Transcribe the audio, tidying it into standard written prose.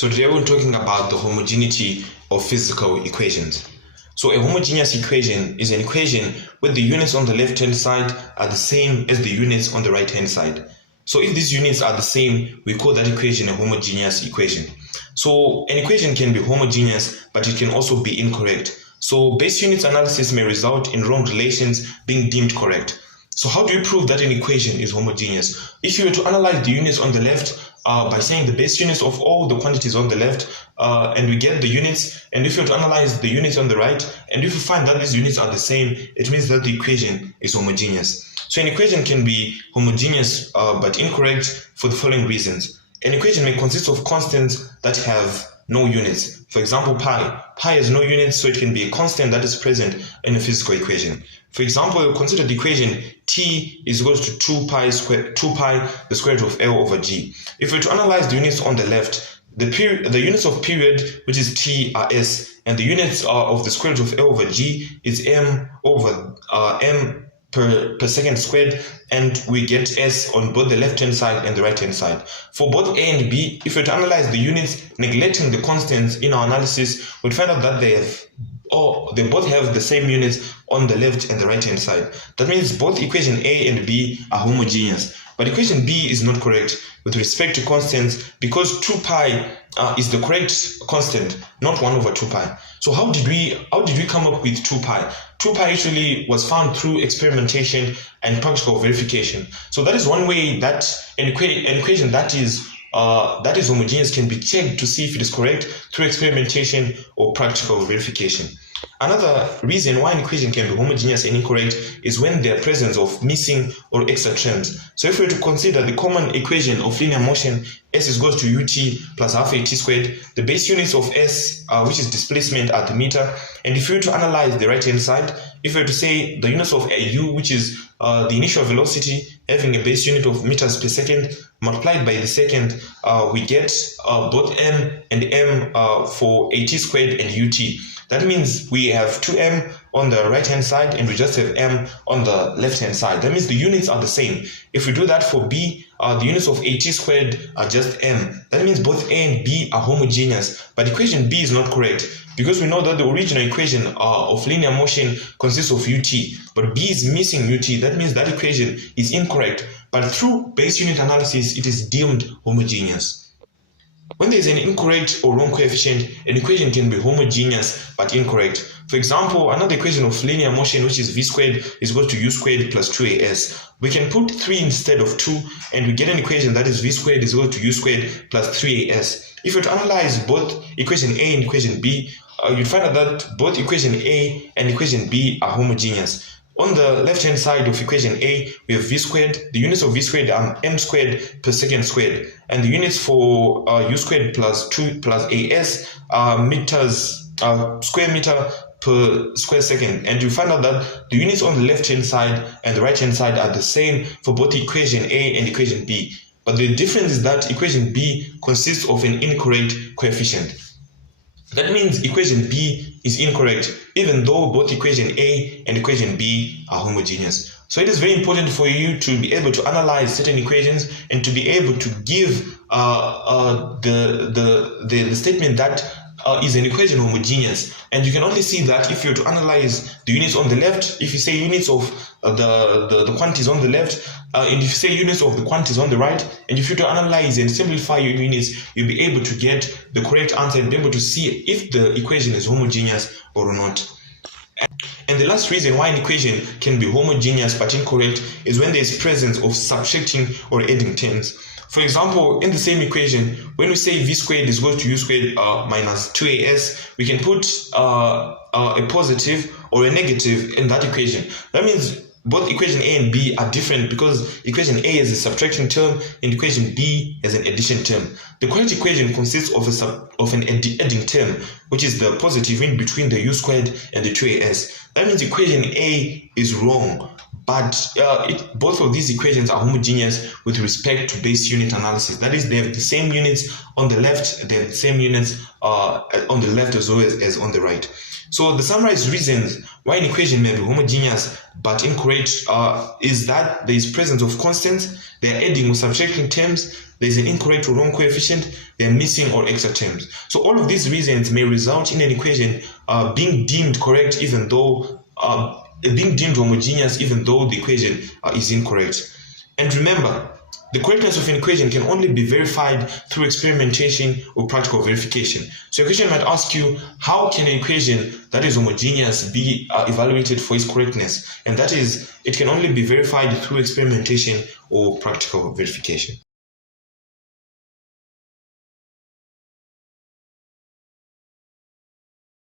So today we're talking about the homogeneity of physical equations. So a homogeneous equation is an equation where the units on the left-hand side are the same as the units on the right-hand side. So if these units are the same, we call that equation a homogeneous equation. So an equation can be homogeneous, but it can also be incorrect. So base units analysis may result in wrong relations being deemed correct. So how do you prove that an equation is homogeneous? If you were to analyze the units on the left by saying the base units of all the quantities on the left, and we get the units, and if you were to analyze the units on the right, and if you find that these units are the same, it means that the equation is homogeneous. So an equation can be homogeneous but incorrect for the following reasons. An equation may consist of constants that have no units. For example, pi. Pi has no units, so it can be a constant that is present in a physical equation. For example, consider the equation t is equal to 2 pi the square root of L over g. If we were to analyze the units on the left, the units of period, which is t, are s, and the units of the square root of L over g is m over m per second squared, and we get s on both the left hand side and the right hand side. For both a and b, if we were to analyze the units neglecting the constants in our analysis, we'd find out that they both have the same units on the left and the right hand side. That means both equation a and b are homogeneous. But equation b is not correct with respect to constants because 2 pi is the correct constant, not 1 over 2 pi. So how did we come up with 2 pi? 2 pi actually was found through experimentation and practical verification. So that is one way that an equation that is homogeneous can be checked to see if it is correct through experimentation or practical verification. Another reason why an equation can be homogeneous and incorrect is when there are presence of missing or extra terms. So if we were to consider the common equation of linear motion, s is equal to ut plus half at squared, the base units of s, which is displacement, are the meter. And if we were to analyze the right hand side, if we were to say the units of u, which is the initial velocity, having a base unit of meters per second, multiplied by the second, we get both m and m for at squared and ut. That means we have 2m on the right hand side and we just have m on the left hand side. That means the units are the same. If we do that for b, the units of at squared are just m. That means both a and b are homogeneous, but equation b is not correct because we know that the original equation of linear motion consists of ut, but b is missing ut. That means that equation is incorrect, but through base unit analysis, it is deemed homogeneous. When there is an incorrect or wrong coefficient, an equation can be homogeneous but incorrect. For example, another equation of linear motion, which is v squared is equal to u squared plus 2as. We can put 3 instead of 2 and we get an equation that is v squared is equal to u squared plus 3as. If you were to analyze both equation A and equation B, you'd find out that both equation A and equation B are homogeneous. On the left-hand side of equation A, we have v squared. The units of v squared are m squared per second squared. And the units for u squared plus 2 plus as are meters, square meter per square second. And you find out that the units on the left-hand side and the right-hand side are the same for both equation A and equation B. But the difference is that equation B consists of an incorrect coefficient. That means equation B is incorrect, even though both equation A and equation B are homogeneous. So it is very important for you to be able to analyze certain equations and to be able to give the statement that is an equation homogeneous. And you can only see that if you were to analyze the units on the left. If you say units of the quantities on the left, and if you say units of the quantities on the right, and if you were to analyze and simplify your units, you'll be able to get the correct answer and be able to see if the equation is homogeneous or not. And the last reason why an equation can be homogeneous but incorrect is when there is presence of subtracting or adding terms. For example, in the same equation, when we say v squared is equal to u squared minus 2as, we can put a positive or a negative in that equation. That means both equation A and B are different because equation A is a subtracting term and equation B is an addition term. The correct equation consists of an adding term, which is the positive in between the u squared and the 2as. That means equation A is wrong, but both of these equations are homogeneous with respect to base unit analysis. That is, they have the same units on the left, they have the same units on the left as well as on the right. So the summarized reasons why an equation may be homogeneous but incorrect is that there is presence of constants, they are adding or subtracting terms, there is an incorrect or wrong coefficient, they are missing or extra terms. So all of these reasons may result in an equation being deemed correct even though being deemed homogeneous even though the equation is incorrect. And remember, the correctness of an equation can only be verified through experimentation or practical verification. So a question might ask you, how can an equation that is homogeneous be evaluated for its correctness? And that is, it can only be verified through experimentation or practical verification.